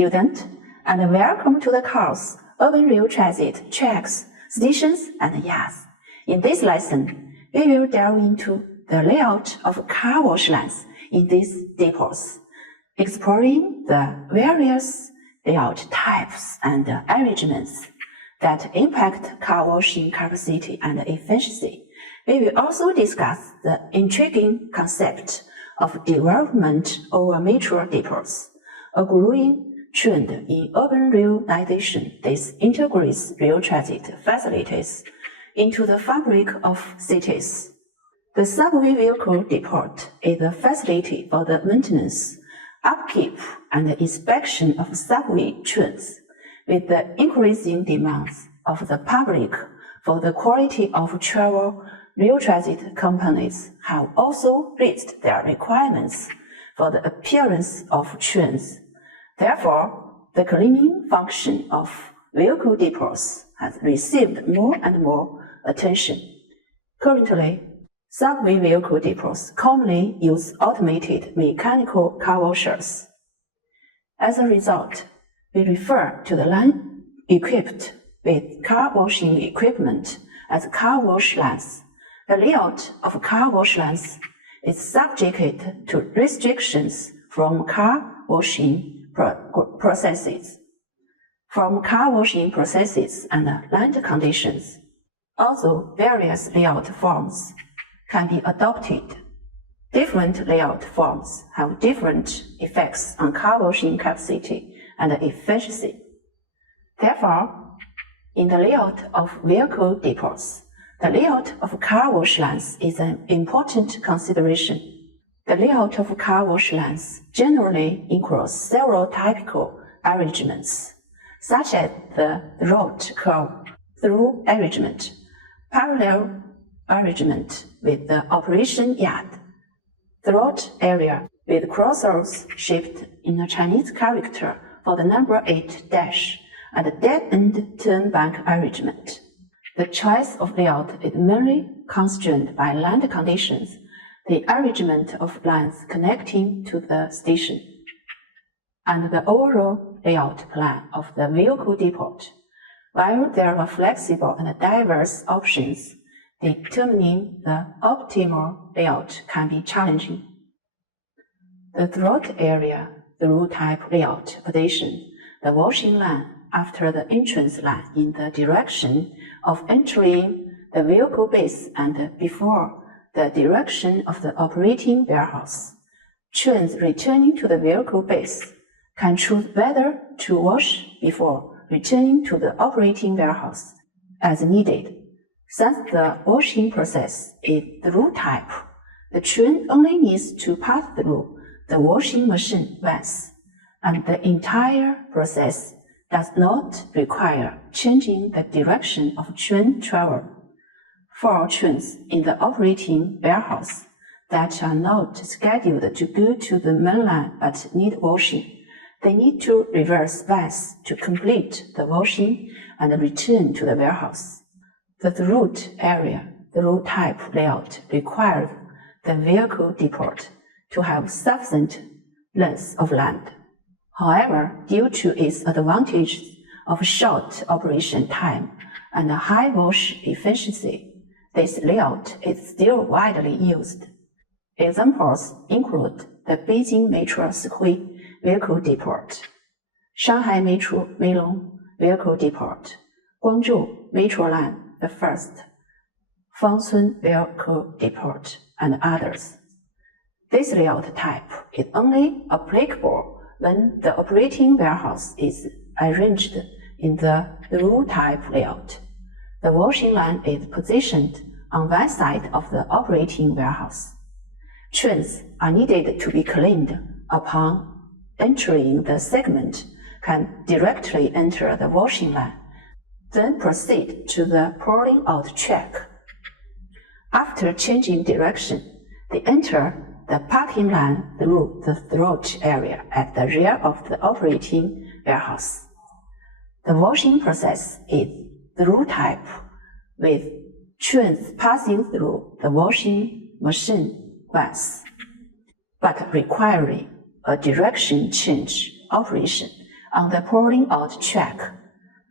student, and welcome to the course Urban Rail Transit Tracks, Stations and Yards. In this lesson, we will delve into the layout of car wash lines in these depots, exploring the various layout types and arrangements that impact car washing capacity and efficiency. We will also discuss the intriguing concept of development over metro depots, a growing trend in urban railization that integrates rail transit facilities into the fabric of cities. The subway vehicle depot is a facility for the maintenance, upkeep, and inspection of subway trains. With the increasing demands of the public for the quality of travel, rail transit companies have also raised their requirements for the appearance of trains. Therefore, the cleaning function of vehicle depots has received more and more attention. Currently, subway vehicle depots commonly use automated mechanical car washers. As a result, we refer to the line equipped with car washing equipment as car wash lines. The layout of car wash lines is subject to restrictions from car washing processes and land conditions. Although various layout forms can be adopted, different layout forms have different effects on car washing capacity and efficiency. Therefore, in the layout of vehicle depots, the layout of car wash lines is an important consideration. The layout of car wash lines generally includes several typical arrangements, such as the road curve-through arrangement, parallel arrangement with the operation yard, throat area with crossroads shaped in a Chinese character for the number 8 dash, and a dead-end turn-bank arrangement. The choice of layout is mainly constrained by land conditions, the arrangement of lines connecting to the station, and the overall layout plan of the vehicle depot. While there are flexible and diverse options, determining the optimal layout can be challenging. The throat area through type layout positions the washing line after the entrance line in the direction of entering the vehicle base and before the direction of the operating warehouse. Trains returning to the vehicle base can choose whether to wash before returning to the operating warehouse as needed. Since the washing process is through type, the train only needs to pass through the washing machine once, and the entire process does not require changing the direction of train travel. For trains in the operating warehouse that are not scheduled to go to the main line but need washing, they need to reverse once to complete the washing and return to the warehouse. The throat area, through type layout, requires the vehicle depot to have sufficient length of land. However, due to its advantages of short operation time and high wash efficiency, this layout is still widely used. Examples include the Beijing Metro Shui Vehicle Depot, Shanghai Metro Meilong Vehicle Depot, Guangzhou Metro Line the First, Fangcun Vehicle Depot, and others. This layout type is only applicable when the operating warehouse is arranged in the through type layout. The washing line is positioned on one side of the operating warehouse. Trains are needed to be cleaned upon entering the segment, can directly enter the washing line, then proceed to the pouring out track. After changing direction, they enter the parking line through the throat area at the rear of the operating warehouse. The washing process is through type, with trains passing through the washing machine once, but requiring a direction change operation on the pulling out track,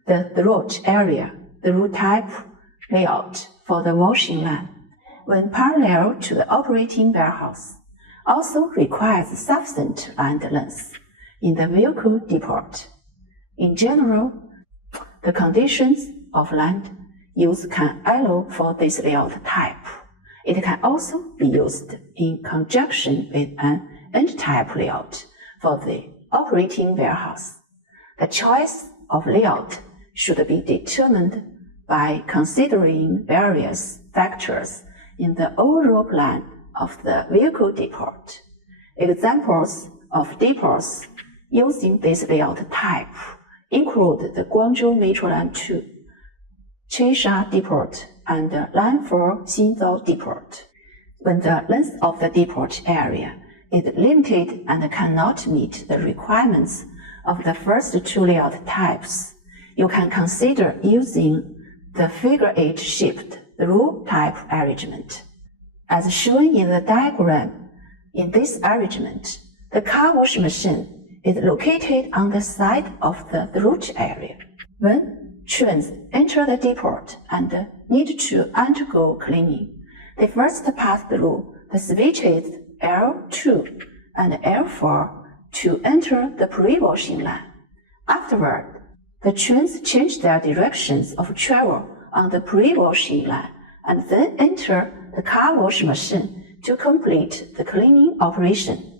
the throat area, the through type layout for the washing line, when parallel to the operating warehouse, also requires sufficient land length in the vehicle depot. In general, the conditions of land use can allow for this layout type. It can also be used in conjunction with an end-type layout for the operating warehouse. The choice of layout should be determined by considering various factors in the overall plan of the vehicle depot. Examples of depots using this layout type include the Guangzhou Metro Line 2, Chaisha Depot, and Line 4 Xinzhou Depot. When the length of the depot area is limited and cannot meet the requirements of the first two layout types, you can consider using the figure 8 shaped through type arrangement. As shown in the diagram, in this arrangement, the car wash machine is located on the side of the throat area. When trains enter the depot and need to undergo cleaning, they first pass through the switches L2 and L4 to enter the pre-washing line. Afterward, the trains change their directions of travel on the pre-washing line and then enter the car wash machine to complete the cleaning operation.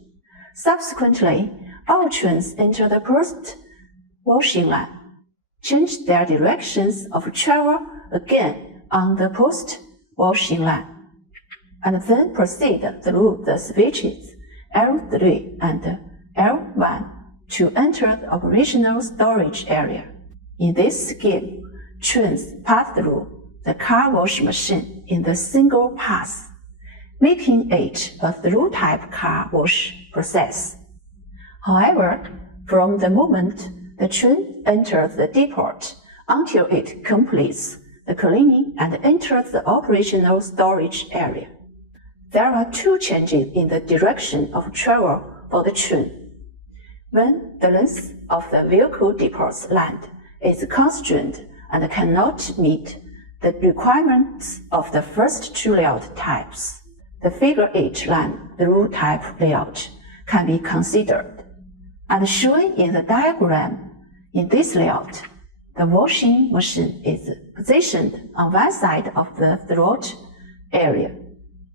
Subsequently, all trains enter the post-washing line, change their directions of travel again on the post-washing line, and then proceed through the switches L3 and L1 to enter the operational storage area. In this scheme, trains pass through the car wash machine in the single pass, making it a through-type car wash process. However, from the moment the train enters the depot until it completes the cleaning and enters the operational storage area, there are two changes in the direction of travel for the train. When the length of the vehicle depot's land is constrained and cannot meet the requirements of the first two layout types, the figure 8 line through type layout can be considered. As shown in the diagram, in this layout, the washing machine is positioned on one side of the throat area.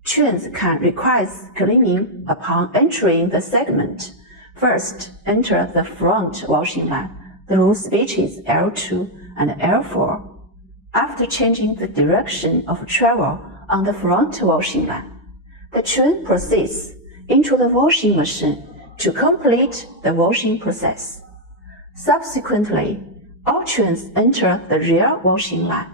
Trains can request cleaning upon entering the segment. First, enter the front washing line through switches L2 and L4. After changing the direction of travel on the front washing line, the train proceeds into the washing machine to complete the washing process. Subsequently, all trains enter the rear washing line.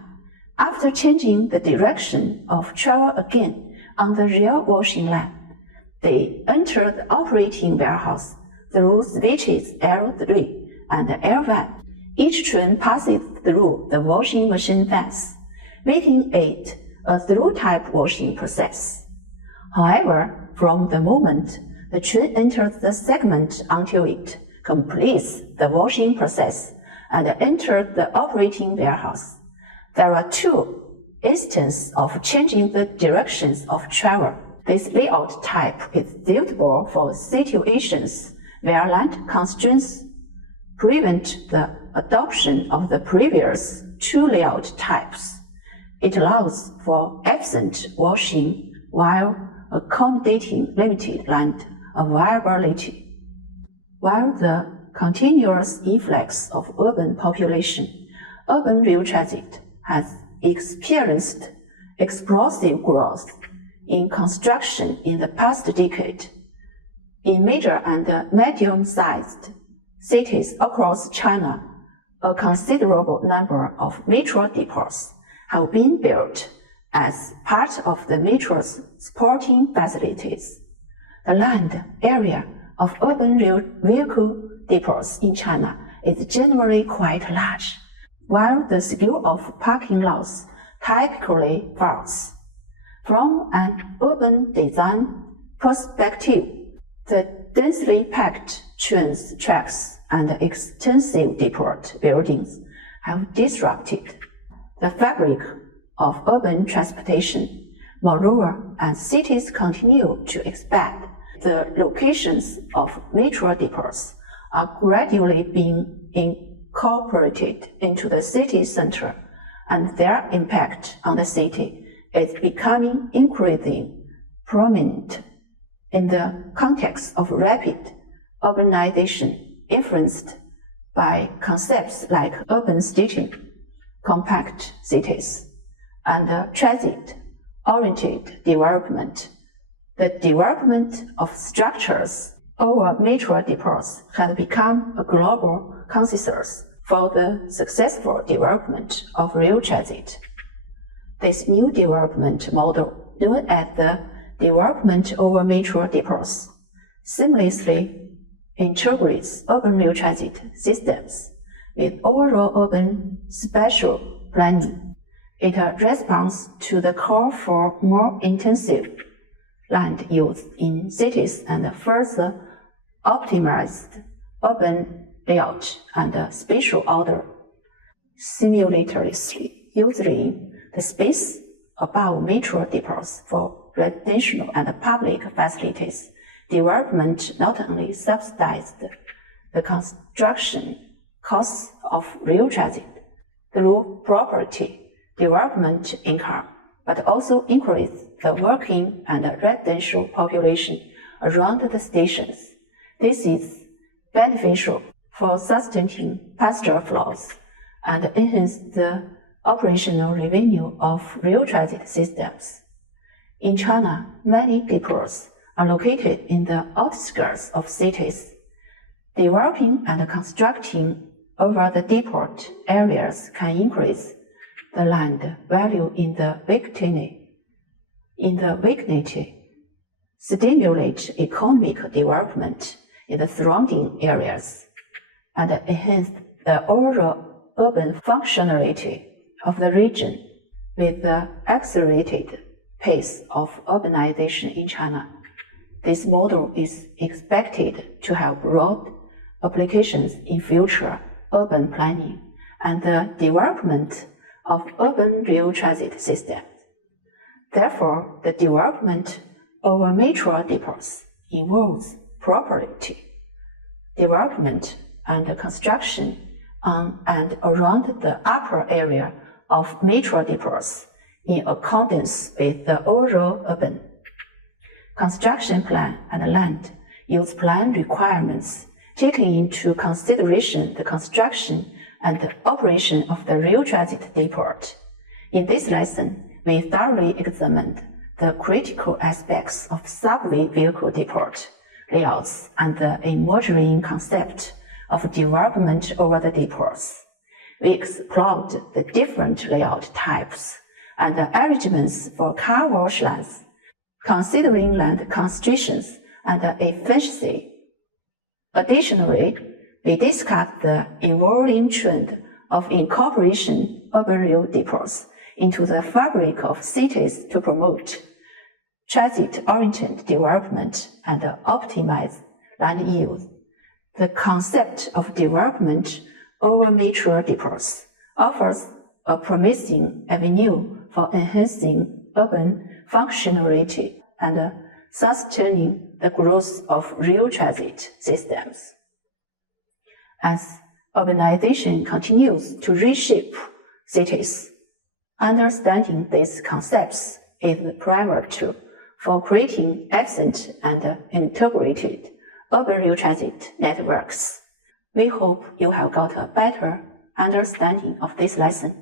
After changing the direction of travel again on the rear washing line, they enter the operating warehouse through switches L3 and L1. Each train passes through the washing machine once, making it a through-type washing process. However, from the moment the train enters the segment until it completes the washing process and enters the operating warehouse, there are two instances of changing the directions of travel. This layout type is suitable for situations where land constraints prevent the adoption of the previous two layout types. It allows for efficient washing while accommodating limited land availability. While the continuous influx of urban population, urban rail transit has experienced explosive growth in construction in the past decade. In major and medium-sized cities across China, a considerable number of metro depots have been built as part of the metro's supporting facilities. The land area of urban rail vehicle depots in China is generally quite large, while the scale of parking lots typically varies. From an urban design perspective, the densely packed trains, tracks, and extensive depot buildings have disrupted the fabric of urban transportation. Moreover, as cities continue to expand, the locations of metro depots are gradually being incorporated into the city center, and their impact on the city is becoming increasingly prominent in the context of rapid urbanization influenced by concepts like urban stitching, compact cities, and transit-oriented development. The development of structures over metro depots has become a global consensus for the successful development of rail transit. This new development model, known as the development over metro depots, seamlessly integrates urban rail transit systems with overall urban spatial planning. It responds to the call for more intensive land use in cities and further optimized urban layout and spatial order, simultaneously using the space above metro depots for residential and public facilities. Development not only subsidized the construction costs of rail transit through property development income, but also increased the working and residential population around the stations. This is beneficial for sustaining passenger flows and enhance the operational revenue of rail transit systems. In China, many depots are located in the outskirts of cities. Developing and constructing over the depot areas can increase the land value in the vicinity, stimulate economic development in the surrounding areas, and enhance the overall urban functionality of the region. With the accelerated pace of urbanization in China, this model is expected to have broad applications in future urban planning and the development of urban rail transit systems. Therefore, the development over metro depots involves property development and construction on and around the upper area of metro depots in accordance with the overall urban construction plan and land use plan requirements, taking into consideration the construction and the operation of the rail transit depot. In this lesson, we thoroughly examined the critical aspects of subway vehicle depot layouts and the emerging concept of development over the depots. We explored the different layout types and the arrangements for car wash lines, considering land constraints and efficiency. Additionally, we discussed the evolving trend of incorporation urban rail depots into the fabric of cities to promote transit-oriented development and optimize land use. The concept of development over metro depots offers a promising avenue for enhancing urban functionality and sustaining the growth of rail transit systems. As urbanization continues to reshape cities, understanding these concepts is pivotal for creating efficient and integrated urban rail transit networks. We hope you have got a better understanding of this lesson.